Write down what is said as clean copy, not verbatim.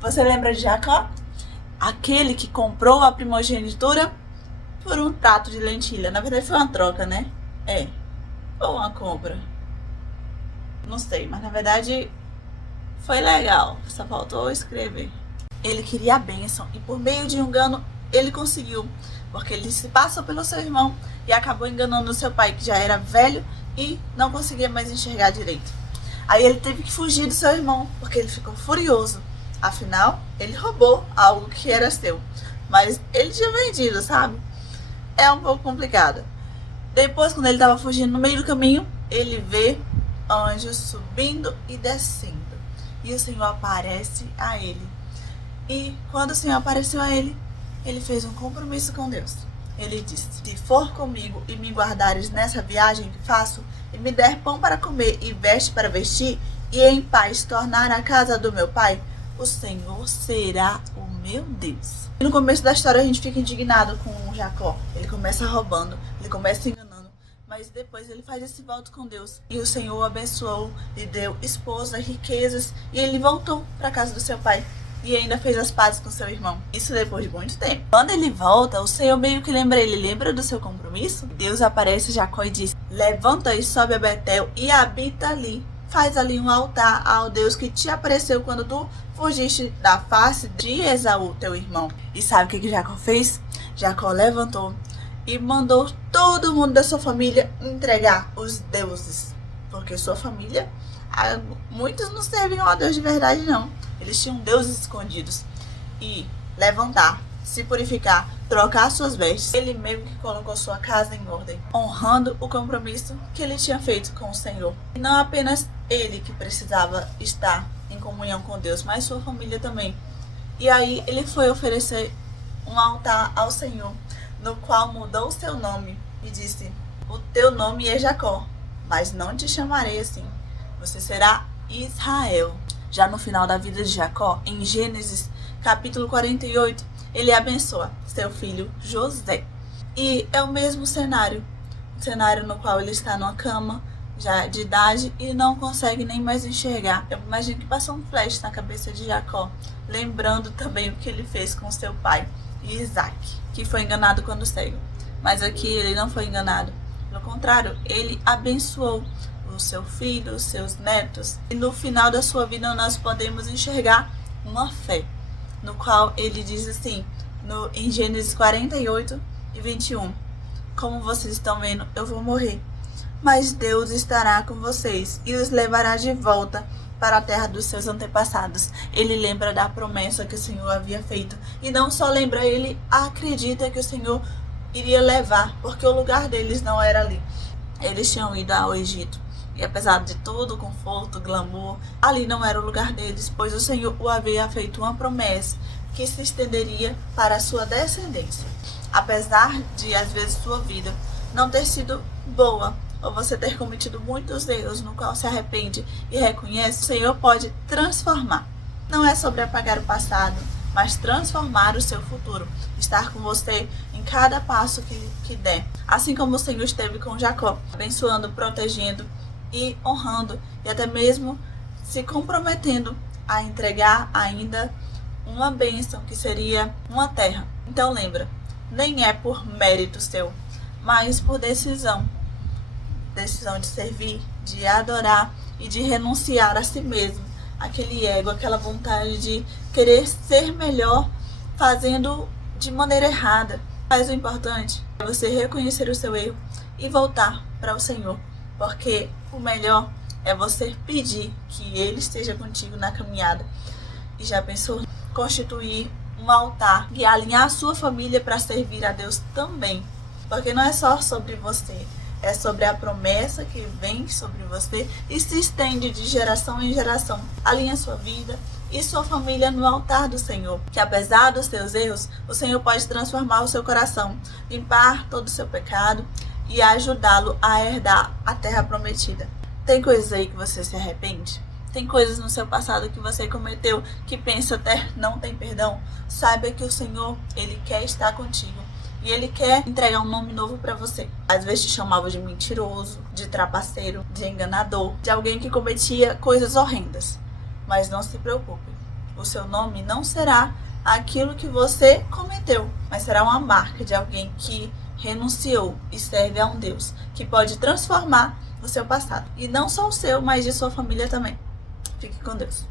Você lembra de Jacó? Aquele que comprou a primogenitura por um prato de lentilha. Na verdade foi uma troca, né? Ou uma compra. Não sei, mas na verdade foi legal. Só faltou escrever. Ele queria a bênção e por meio de um engano ele conseguiu. Porque ele se passou pelo seu irmão e acabou enganando o seu pai, que já era velho e não conseguia mais enxergar direito. Aí ele teve que fugir do seu irmão, porque ele ficou furioso. Afinal, ele roubou algo que era seu. Mas ele tinha vendido, sabe? É um pouco complicado. Depois, quando ele estava fugindo no meio do caminho, ele vê anjos subindo e descendo. E o Senhor aparece a ele. E quando o Senhor apareceu a ele, ele fez um compromisso com Deus. Ele disse: se for comigo e me guardares nessa viagem que faço, e me der pão para comer e veste para vestir, e em paz tornar a casa do meu pai, o Senhor será o meu Deus. E no começo da história a gente fica indignado com Jacó. Ele começa roubando, ele começa enganando, mas depois ele faz esse voto com Deus. E o Senhor o abençoou, lhe deu esposa, riquezas, e ele voltou para a casa do seu pai. E ainda fez as pazes com seu irmão. Isso depois de muito tempo. Quando ele volta, o Senhor meio que lembra ele. Lembra do seu compromisso? Deus aparece a Jacó e diz: levanta e sobe a Betel e habita ali. Faz ali um altar ao Deus que te apareceu quando tu fugiste da face de Esaú, teu irmão. E sabe o que Jacó fez? Jacó levantou e mandou todo mundo da sua família entregar os deuses. Porque sua família, muitos não serviam a Deus de verdade não. Eles tinham deuses escondidos. E levantar, se purificar, trocar suas vestes. Ele mesmo que colocou sua casa em ordem, honrando o compromisso que ele tinha feito com o Senhor. E não apenas ele que precisava estar em comunhão com Deus, mas sua família também. E aí ele foi oferecer um altar ao Senhor, no qual mudou o seu nome e disse: o teu nome é Jacó, mas não te chamarei assim. Você será Israel. Já no final da vida de Jacó, em Gênesis capítulo 48, ele abençoa seu filho José. E é o mesmo cenário no qual ele está numa cama, já de idade, e não consegue nem mais enxergar. Eu imagino que passou um flash na cabeça de Jacó, lembrando também o que ele fez com seu pai, Isaac, que foi enganado quando cego. Mas aqui ele não foi enganado. Pelo contrário, ele abençoou o seu filho, os seus netos. E no final da sua vida nós podemos enxergar uma fé, no qual ele diz assim, em Gênesis 48 e 21. Como vocês estão vendo, eu vou morrer, mas Deus estará com vocês e os levará de volta para a terra dos seus antepassados. Ele lembra da promessa que o Senhor havia feito. E não só lembra, ele acredita que o Senhor iria levar, porque o lugar deles não era ali. Eles tinham ido ao Egito. E apesar de todo o conforto, glamour, ali não era o lugar deles, pois o Senhor o havia feito uma promessa que se estenderia para a sua descendência. Apesar de, às vezes, sua vida não ter sido boa, ou você ter cometido muitos erros no qual se arrepende e reconhece, o Senhor pode transformar. Não é sobre apagar o passado, mas transformar o seu futuro. Estar com você em cada passo que der. Assim como o Senhor esteve com Jacó, abençoando, protegendo e honrando, e até mesmo se comprometendo a entregar ainda uma bênção, que seria uma terra. Então lembra, nem é por mérito seu, mas por decisão de servir, de adorar e de renunciar a si mesmo, aquele ego, aquela vontade de querer ser melhor fazendo de maneira errada. Mas o importante é você reconhecer o seu erro e voltar para o Senhor, porque o melhor é você pedir que Ele esteja contigo na caminhada. E já pensou? Constituir um altar e alinhar a sua família para servir a Deus também. Porque não é só sobre você, é sobre a promessa que vem sobre você e se estende de geração em geração. Alinha sua vida e sua família no altar do Senhor, que apesar dos seus erros, o Senhor pode transformar o seu coração, limpar todo o seu pecado e ajudá-lo a herdar a terra prometida. Tem coisas aí que você se arrepende? Tem coisas no seu passado que você cometeu que pensa até não tem perdão? Saiba que o Senhor, Ele quer estar contigo e Ele quer entregar um nome novo para você. Às vezes te chamava de mentiroso, de trapaceiro, de enganador, de alguém que cometia coisas horrendas. Mas não se preocupe, O seu nome não será aquilo que você cometeu, mas será uma marca de alguém que renunciou e serve a um Deus que pode transformar o seu passado. E não só o seu, mas de sua família também. Fique com Deus.